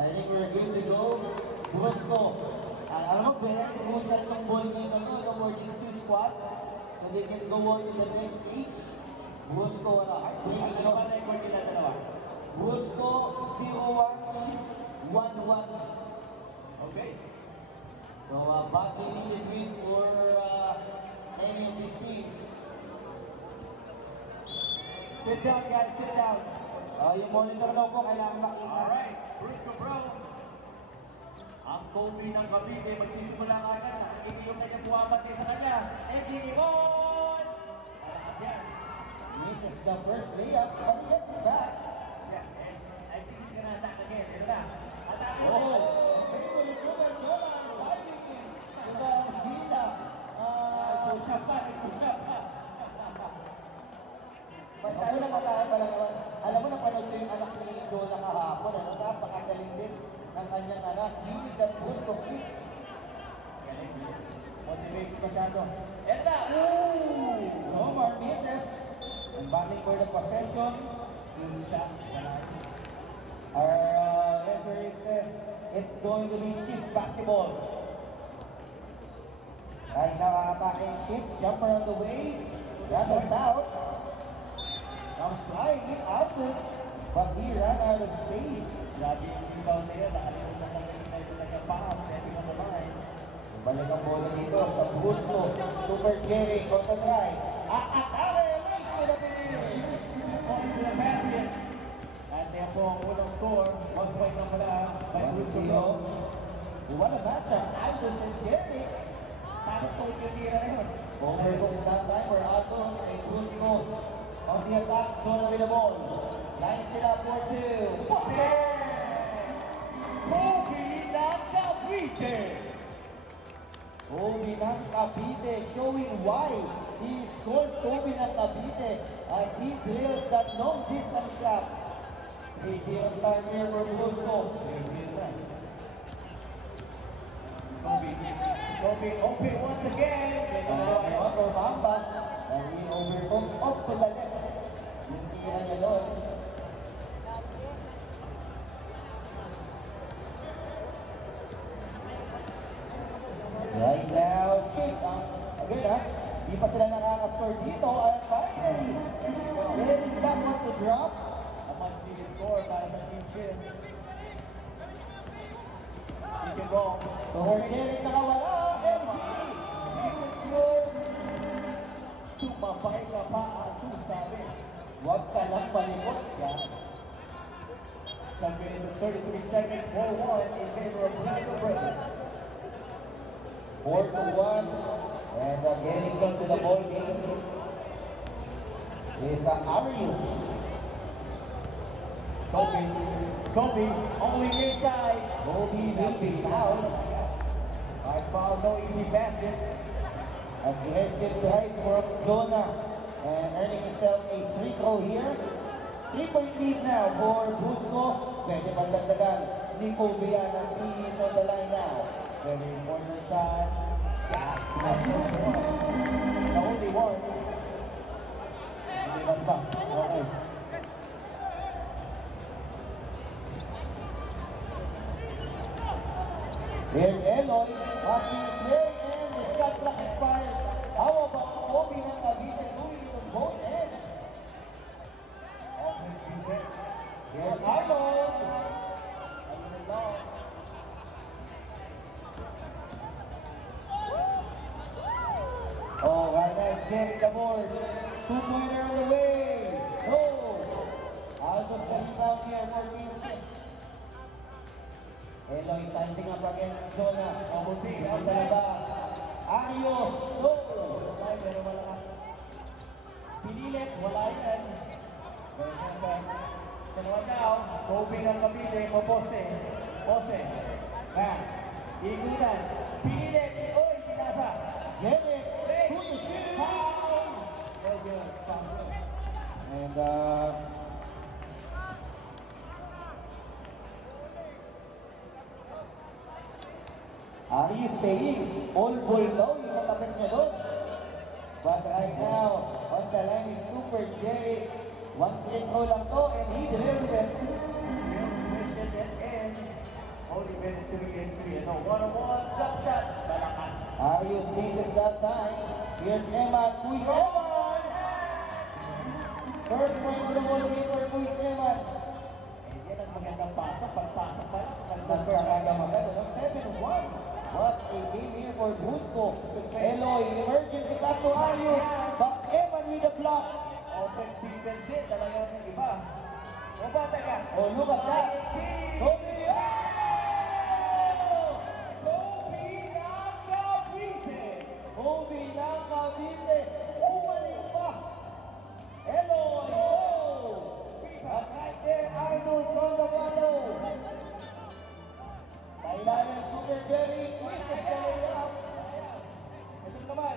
I think we're good to go. Brusco. Alam mo, pwede kumusan yung ball dito no more these two squads so they can go on to the next stage. Brusco, heartbreaking loss. Brusco, 0-1, 1-1. Okay. So, badly needed win for any of these teams. Sit down, guys. Sit down. Yung monitor daw po kailangan makita. Alright, Brusco Bro. Ang Kobe ng Cavite magsisimula ka na. Hindi yung kanya buwabati sa kanya. Ending Ibon! Malakas yan. Misses the first layup, but he gets it back. Yeah, and I think he's gonna attack again. Ito na. Attack! Okay, well, good goal. Diving in to the Villa. Push up pa. Push up pa. Tayo na katahan pala naman. Alam mo, napanood ko yung anak ni Dola kahapon. Napakagaling din ng kanyang anak. Really that boost of kicks. Motivate masyado. Ito na! Omar misses. And battling for the possession. Good shot. Our referee says it's going to be shift basketball. Right now, attacking shift. Jumper on the way. Rattles out. Comes flying in Atlas, but he ran out of space. Grabe yung rebound na yun. Nakalimutan lang yung ito nagka-pass. Setting on the line. Balik ang bola dito sa Brusco. Super Jerry, kontra try. Nice to the pinili. Point to the basket. At yan po ang unang score. 1 point na pala by Brusco. What a matchup. Atlas and Jerry. Parang point yung tira na yun. Overbooks that time for Atlas and Brusco. On the attack, Dona with the ball. Line sila for 2. Kobe ng Cavite. Kobe ng Cavite showing why he scored Kobe ng Cavite as he drills that long distance shot. 3-0 start here for Brusco. Kobe open once again. For Mamba, and he overcomes up to the left. Yung tira niya doon. Right now, kick. Agad Di pa sila nakaka-score dito. And finally, getting that one to drop. A much needed score para sa team shift. He can roll. So we're getting nakawala. And he will score. Sumabay ka pa ang sabi. Huwag ka lang malikot. Yan. Coming into 33 seconds, 4-1 in favor of Brusco Brothers. 4-1. And getting some to the ball game is Arius. Kobe, only inside. Kobe will be fouled. Hard foul, no easy basket. As he heads it right for Dona and earning himself a free throw here. 3-point lead now for Brusco. Pwede magdagdagan ni Kobe yan as he is on the line now. Very important shot. Yes, the only one. Hindi lang ba? Okay. Here's Eloy, passing his way, and the shot clock expires. How about Kobe ng Cavite doing it on both ends? Here's Arnold. Oh, right now, getting the board. 2-pointer on the way. No. Aldo's the rebound here for Team Shift. Eloy sizing up against Dona. Nasa labas. Arios. No. Pero malakas. Pinilit, wala yan. Dalawa daw. Kobe ng Cavite, Pose. Back. Igunan. Pinilit. Oy, sinasa. Get it. Who's the shooter? Very good. And are you saying all ball daw yung nakapit niya doon? But right now, on the line is Super Jerry. One free throw lang to and he drills it. Real switch at the end. one-on-one jump shot. Malakas. Arius leads that time. Here's Eman. Luis Eman! First point to the ball game for Luis Eman. Yan ang magandang pasok. Pagpasok pa lang. Nagkakaga maganda. 7-1. What a game here for Busco. Eloy, emergency pass to Arius. But Eman with the block. Offense, defense din. Talagang yung iba. O ba, teka? Oh, look at that. Kobe! Kobe ng Cavite. Umaling pa. Eloy. Oh! At right there, Arnold from the follow. Kailangan Super Jerry. Quizzes the layup. Ito naman.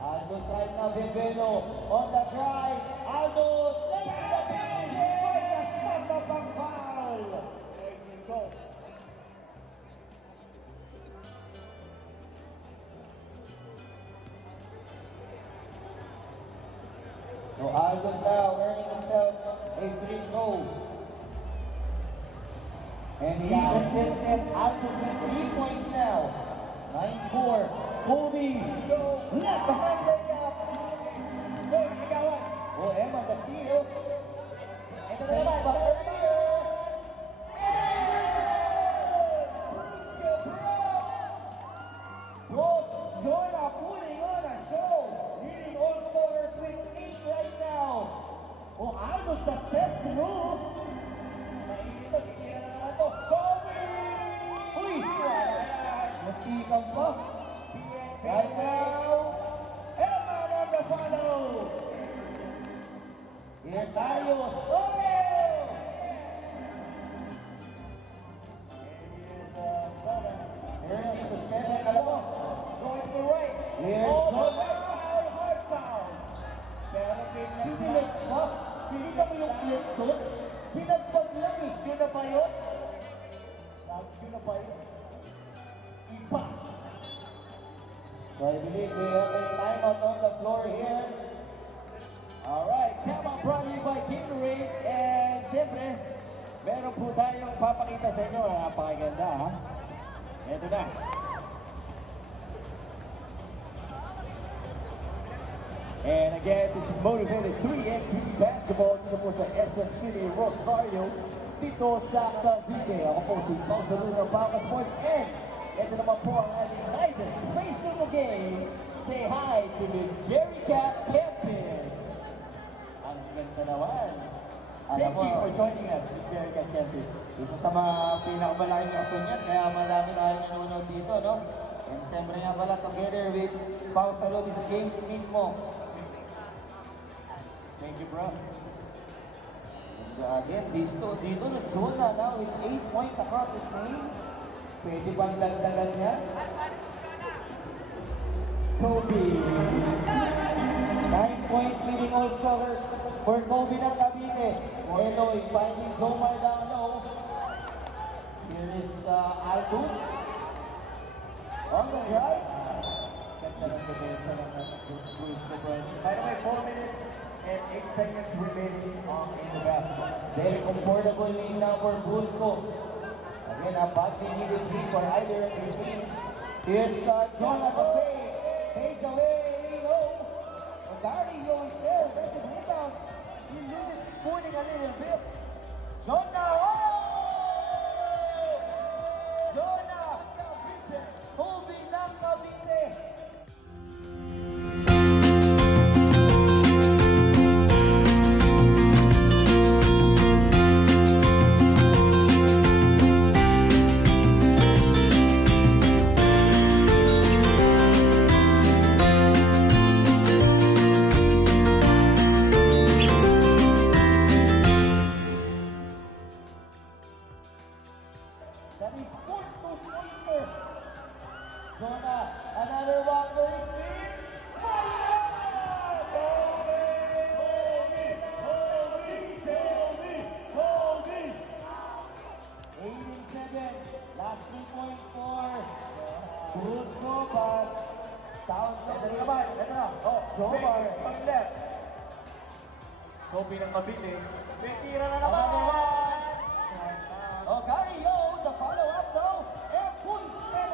Aldos right now, Bebelo on the drive. Aldos takes the pin. May kasama pang foul. There you go. So Aldos now earning himself a free throw. And he gets it. Aldos with 3 points now. 9-4. Kobe. Left behind layup. Oh, Emma, the steal. Ito na naman. Bros, Jonah putting on a show. Leading All-Stars with 8 right now. Oh, Aldos the step through. Naisip, kikira na naman to. Kobe! Uy! Magtikang pa. Right now, Emma on the follow. Here's Arius. Earning to 7. Alam mo, Going to the right. here's Oh, Jonah. hard foul. Pero Flex ba? Pinita mo yung flex doon? Pinagpag lang eh. yun na ba yun? Yun na ba yun? Iba. So I believe we have a timeout on the floor here. Alright, tama brought to you by Gatorade. And siyempre, meron po tayong papakita sa inyo. Napakaganda ha. Ito na. And again, this is Motivated 3x3 Basketball dito po sa SM City, Rosario, dito sa Cavite. Ako po si Pausaluna Bama Sports and ito naman po ang ating latest face of the game. Say hi to Miss Jerry Cat Kempis. Ang ganda naman. Thank you for joining us, Miss Jerry Cat Kempis. Isa sa mga pinakamalaking action yan, kaya marami tayo nanonood dito, no? And siyempre nga pala, together with Pau Salud, is James mismo. Thank you, bro. And again, dito nag-Jonah now with 8 points across his name. Pwede bang dagdagan niya? Kobe. 9 points leading All-Stars for Kobe ng Cavite. Eloy finding Jomar down low. Here is Aldous. On the drive. Ganda ng depensa ng By the way, 4 minutes and 8 seconds remaining in the basketball. Very comfortable lead now for Busco. Again, a badly needed lead for either of these teams. Here's Jonah the fade. Fades away low. Dario is there. Offensive rebound. He loses his footing a little bit. Jonah! Oh! Jonah! Kobe ng Cavite. That is 4-2-pointer. Jonah, another one for his team. Kobe! 18-7. Last 3 points for Busco, but down to the Naman, ito na. Oh, Jomar. Pag left. Kobe ng Cavite. May tira na naman. Oh, Gary, the follow-up though. And points and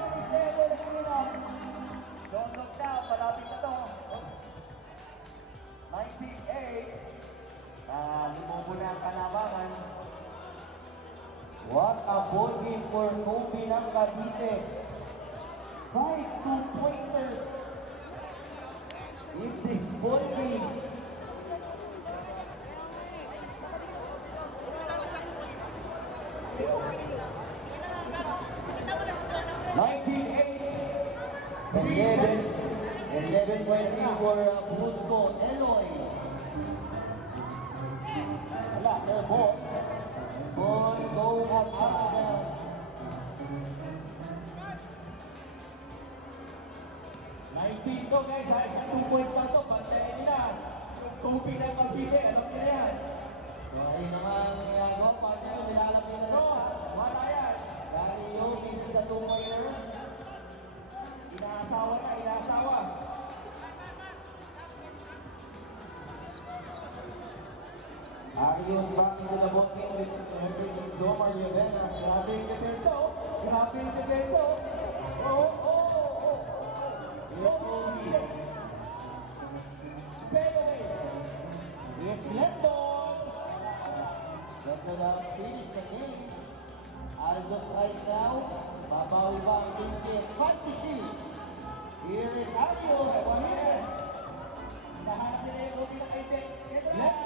What a ball game for Kobe ng Cavite. 5 2-pointers in this ball game. Eleven point lead for Brusco. Eloy. Wala, air ball. Ball goes out of bounds. 19 to guys, ha? Isang 2 points na to. Bantayan nila. Yung Kobe ng Cavite, alam niya yan. So ayun naman ginagawa. Paano nyo nilalagay na Cross, wala yan. Gary Yogi sa 2-pointer. Inaasawa na, inaasawa. Arios back into the ball game with Henry Domar Rivera. Grabe yung depenso. Grabe yung depenso. Oh. Here's Kobe. Spellway. Here's Glendon. Glendon now finish the game. Arios right now. Babawi ba ang team siya? 5 to shoot. Here is Arios. Lahat nila yung Kobe na kaitin. Ito na.